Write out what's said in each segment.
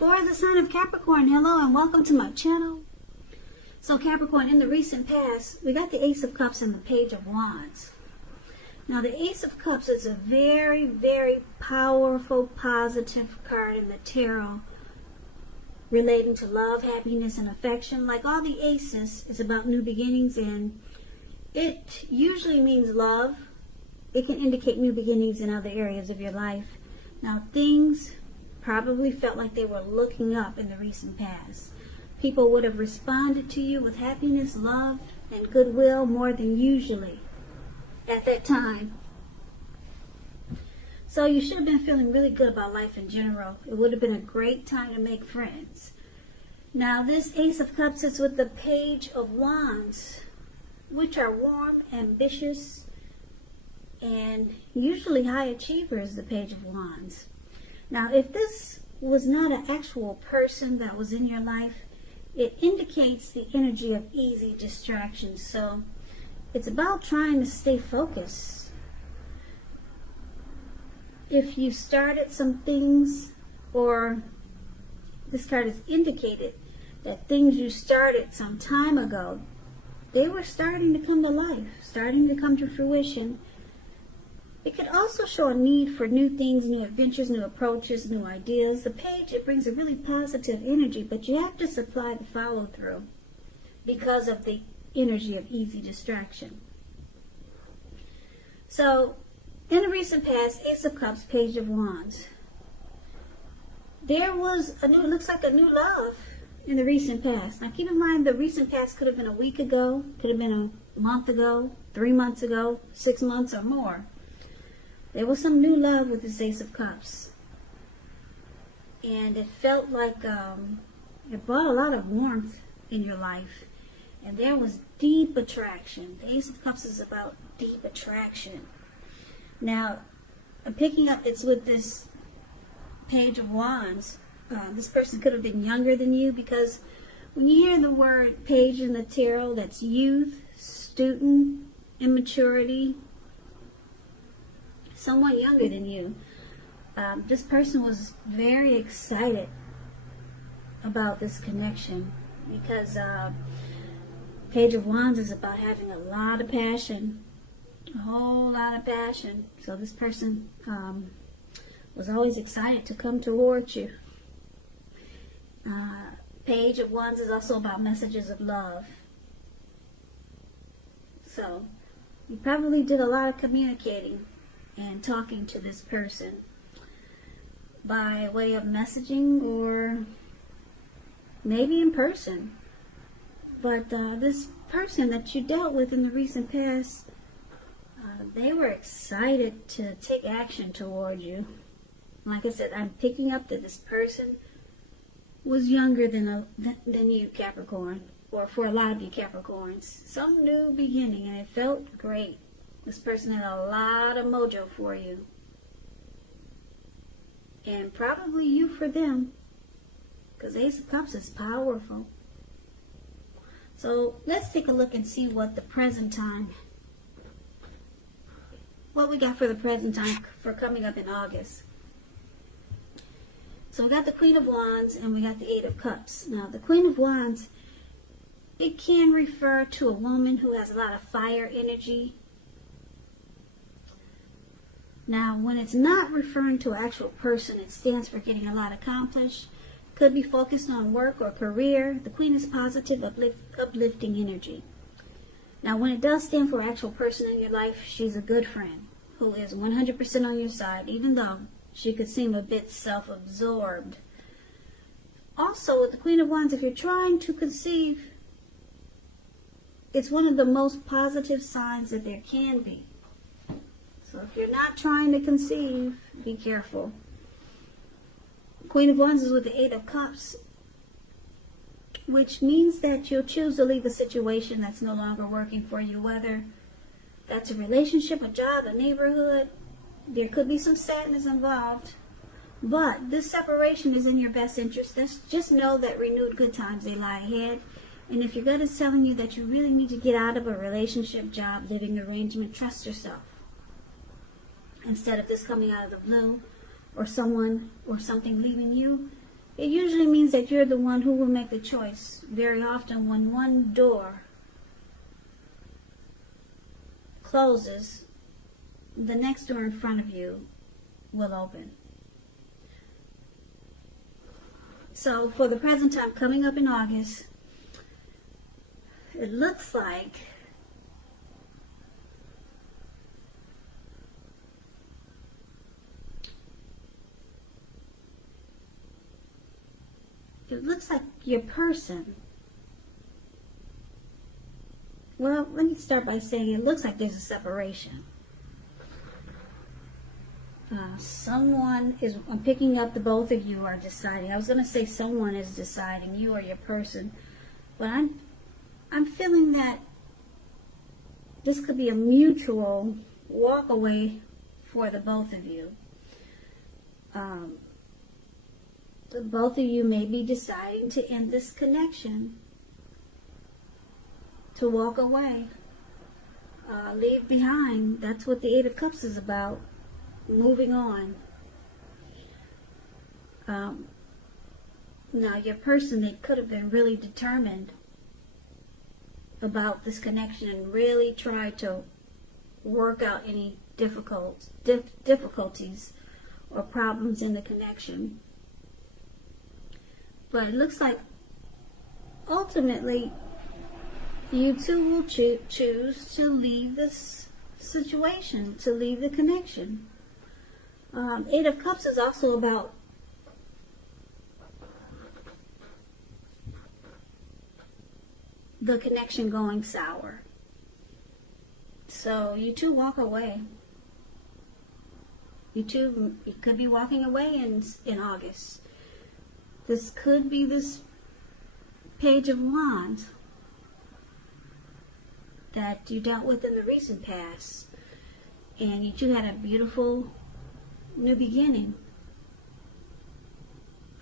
For the sign of Capricorn, hello and welcome to my channel. So Capricorn, in the recent past, we got the Ace of Cups and the Page of Wands. Now the Ace of Cups is a very, very powerful, positive card in the tarot relating to love, happiness, and affection. Like all the aces, it's about new beginnings, and it usually means love. It can indicate new beginnings in other areas of your life. Now things probably felt like they were looking up in the recent past. People would have responded to you with happiness, love, and goodwill more than usually at that time. So you should have been feeling really good about life in general. It would have been a great time to make friends. Now this Ace of Cups is with the Page of Wands, which are warm, ambitious, and usually high achievers, the Page of Wands. Now, if this was not an actual person that was in your life, it indicates the energy of easy distractions. So it's about trying to stay focused. If you started some things, or this card has indicated that things you started some time ago, they were starting to come to life, starting to come to fruition. It could also show a need for new things, new adventures, new approaches, new ideas. The page, it brings a really positive energy, but you have to supply the follow-through because of the energy of easy distraction. So, in the recent past, Ace of Cups, Page of Wands. There was looks like a new love in the recent past. Now keep in mind, the recent past could have been a week ago, could have been a month ago, 3 months ago, 6 months or more. There was some new love with this Ace of Cups. And it felt like it brought a lot of warmth in your life. And there was deep attraction. The Ace of Cups is about deep attraction. Now, I'm picking up, it's with this Page of Wands. This person could have been younger than you, because when you hear the word page in the tarot, that's youth, student, immaturity, someone younger than you. This person was very excited about this connection, because Page of Wands is about having a lot of passion, a whole lot of passion. So this person was always excited to come towards you. Page of Wands is also about messages of love. So you probably did a lot of communicating and talking to this person by way of messaging, or maybe in person. But this person that you dealt with in the recent past, they were excited to take action toward you. Like I said, I'm picking up that this person was younger than you, Capricorn, or for a lot of you Capricorns. Some new beginning, and it felt great. This person had a lot of mojo for you. And probably you for them, because Ace of Cups is powerful. So let's take a look and see what the present time, what we got for the present time for coming up in August. So we got the Queen of Wands and we got the Eight of Cups. Now the Queen of Wands, it can refer to a woman who has a lot of fire energy. Now, when it's not referring to an actual person, it stands for getting a lot accomplished. Could be focused on work or career. The Queen is positive, uplifting energy. Now, when it does stand for an actual person in your life, she's a good friend who is 100% on your side, even though she could seem a bit self-absorbed. Also, with the Queen of Wands, if you're trying to conceive, it's one of the most positive signs that there can be. So if you're not trying to conceive, be careful. Queen of Wands is with the Eight of Cups, which means that you'll choose to leave a situation that's no longer working for you, whether that's a relationship, a job, a neighborhood. There could be some sadness involved, but this separation is in your best interest. Just know that renewed good times, they lie ahead. And if your gut is telling you that you really need to get out of a relationship, job, living arrangement, trust yourself. Instead of this coming out of the blue, or someone or something leaving you, it usually means that you're the one who will make the choice. Very often when one door closes, the next door in front of you will open. So for the present time, coming up in August, it looks like your person, well, let me start by saying it looks like there's a separation. I'm picking up the both of you are deciding. I was going to say someone is deciding, you or your person, but I'm feeling that this could be a mutual walk away for the both of you. The both of you may be deciding to end this connection, to walk away, leave behind. That's what the Eight of Cups is about. Moving on. Now your person, they could have been really determined about this connection and really tried to work out any difficulties or problems in the connection. But it looks like ultimately you two will choose to leave this situation, to leave the connection. Eight of Cups is also about the connection going sour. So you two walk away. You could be walking away in August. This could be this Page of Wands that you dealt with in the recent past. And you two had a beautiful new beginning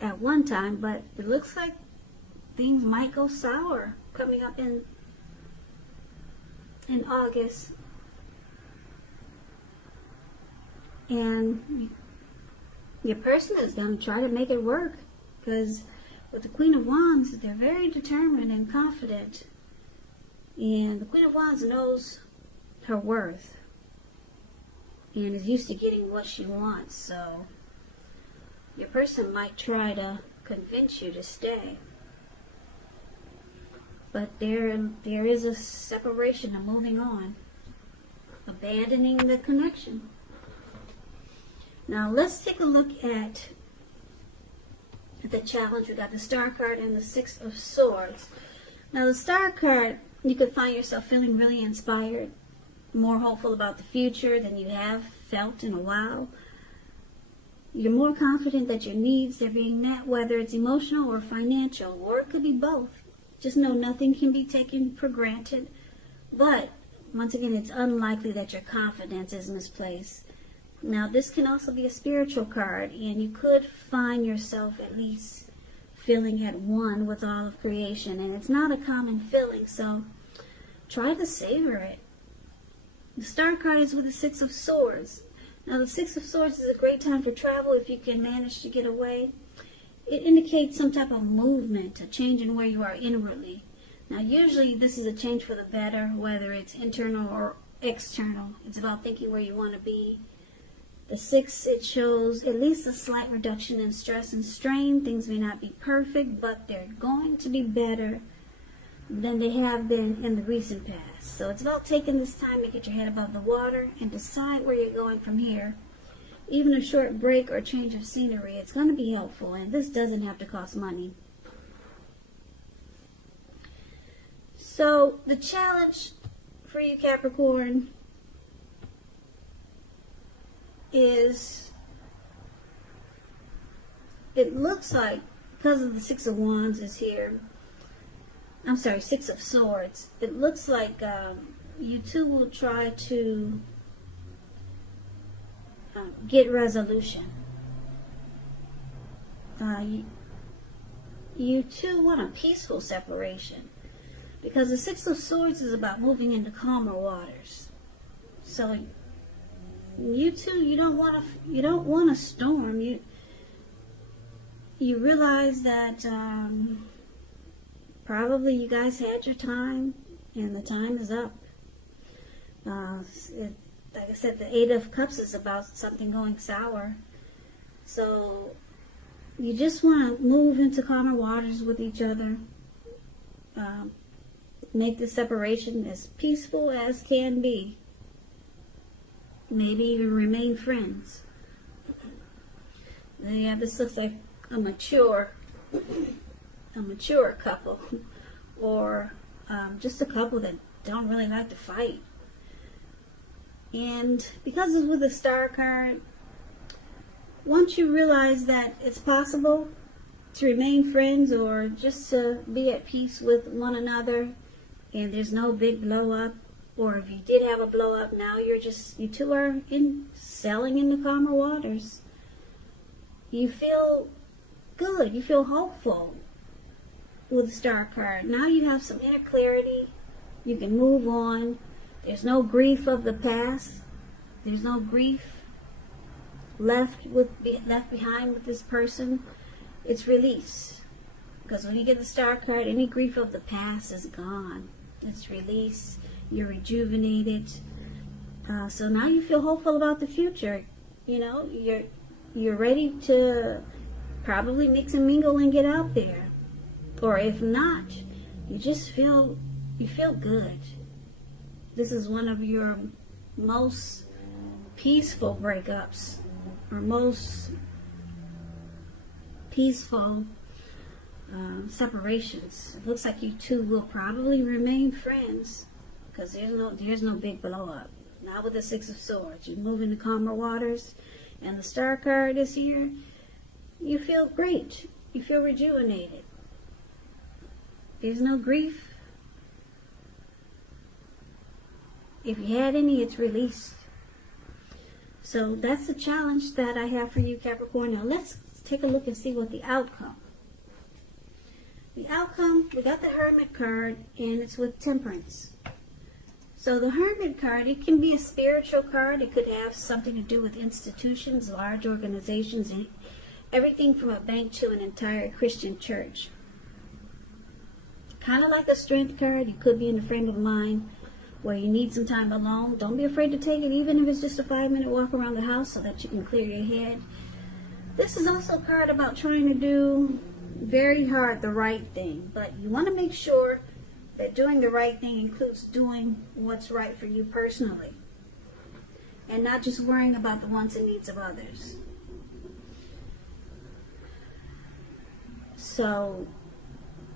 at one time, but it looks like things might go sour coming up in August. And your person is going to try to make it work, because with the Queen of Wands, they're very determined and confident, and the Queen of Wands knows her worth and is used to getting what she wants. So your person might try to convince you to stay, but there is a separation, a moving on, abandoning the connection. Now let's take a look at the challenge. We got the Star card and the Six of Swords. Now the Star card, you could find yourself feeling really inspired, more hopeful about the future than you have felt in a while. You're more confident that your needs are being met, whether it's emotional or financial, or it could be both. Just know nothing can be taken for granted. But once again, it's unlikely that your confidence is misplaced. Now this can also be a spiritual card, and you could find yourself at least feeling at one with all of creation, and it's not a common feeling, so try to savor it. The Star card is with the Six of Swords. Now the Six of Swords is a great time for travel if you can manage to get away. It indicates some type of movement, a change in where you are inwardly. Now usually this is a change for the better, whether it's internal or external. It's about thinking where you want to be. The Six, it shows at least a slight reduction in stress and strain. Things may not be perfect, but they're going to be better than they have been in the recent past. So it's about taking this time to get your head above the water and decide where you're going from here. Even a short break or a change of scenery, it's going to be helpful, and this doesn't have to cost money. So the challenge for you, Capricorn, is, it looks like, because of the Six of Wands is here, Six of Swords, it looks like you two will try to get resolution. You two want a peaceful separation, because the Six of Swords is about moving into calmer waters. So you two, you don't want a storm. you realize that probably you guys had your time and the time is up. Like I said, the Eight of Cups is about something going sour. So you just want to move into calmer waters with each other. Make the separation as peaceful as can be. Maybe even remain friends. Then you have, this looks like a mature couple, or just a couple that don't really like to fight. And because it's with the Star card, once you realize that it's possible to remain friends or just to be at peace with one another, and there's no big blow up, or if you did have a blow up, now you two are sailing in the calmer waters. You feel good, you feel hopeful with the Star card. Now you have some inner clarity, you can move on. There's no grief of the past. There's no grief left behind with this person. It's release. Because when you get the Star card, any grief of the past is gone. It's release. You're rejuvenated. So now you feel hopeful about the future. You know, you're ready to probably mix and mingle and get out there. Or if not, you feel good. This is one of your most peaceful breakups, or most peaceful separations. It looks like you two will probably remain friends, because there's no big blow up. Now with the Six of Swords, you move into calmer waters, and the Star card is here. You feel great. You feel rejuvenated. There's no grief. If you had any, it's released. So that's the challenge that I have for you, Capricorn. Now let's take a look and see what the outcome. The outcome, we got the Hermit card, and it's with Temperance. So the Hermit card, it can be a spiritual card. It could have something to do with institutions, large organizations, and everything from a bank to an entire Christian church. Kind of like a Strength card. You could be in a frame of mind where you need some time alone. Don't be afraid to take it, even if it's just a 5-minute walk around the house so that you can clear your head. This is also a card about trying to do very hard the right thing, but you want to make sure that doing the right thing includes doing what's right for you personally, and not just worrying about the wants and needs of others. So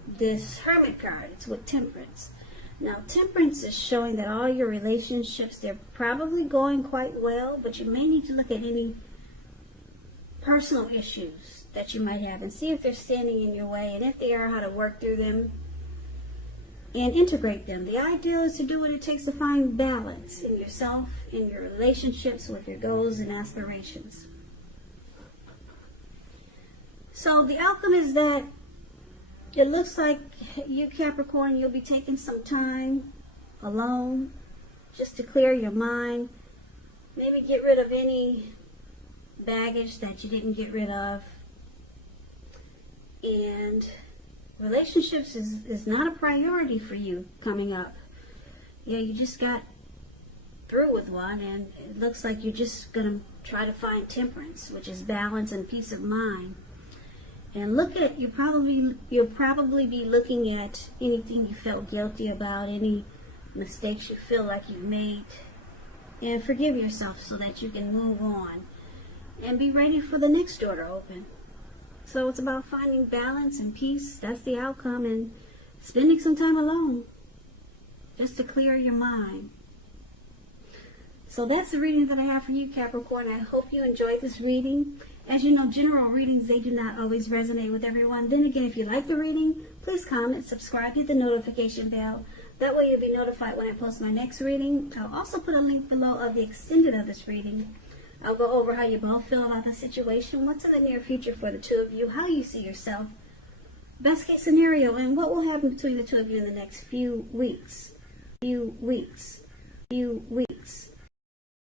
this Hermit card, it's with Temperance. Now, Temperance is showing that all your relationships, they're probably going quite well, but you may need to look at any personal issues that you might have and see if they're standing in your way, and if they are, how to work through them and integrate them. The idea is to do what it takes to find balance in yourself, in your relationships, with your goals and aspirations. So the outcome is that it looks like you, Capricorn, you'll be taking some time alone just to clear your mind. Maybe get rid of any baggage that you didn't get rid of. And relationships is not a priority for you coming up. Yeah, you just got through with one, and it looks like you're just going to try to find temperance, which is balance and peace of mind. And you'll probably be looking at anything you felt guilty about, any mistakes you feel like you made, and forgive yourself so that you can move on and be ready for the next door to open. So it's about finding balance and peace. That's the outcome, and spending some time alone just to clear your mind. So that's the reading that I have for you, Capricorn. I hope you enjoyed this reading. As you know, general readings, they do not always resonate with everyone. Then again, if you like the reading, please comment, subscribe, hit the notification bell. That way you'll be notified when I post my next reading. I'll also put a link below of the extended of this reading. I'll go over how you both feel about the situation, what's in the near future for the two of you, how you see yourself, best case scenario, and what will happen between the two of you in the next few weeks.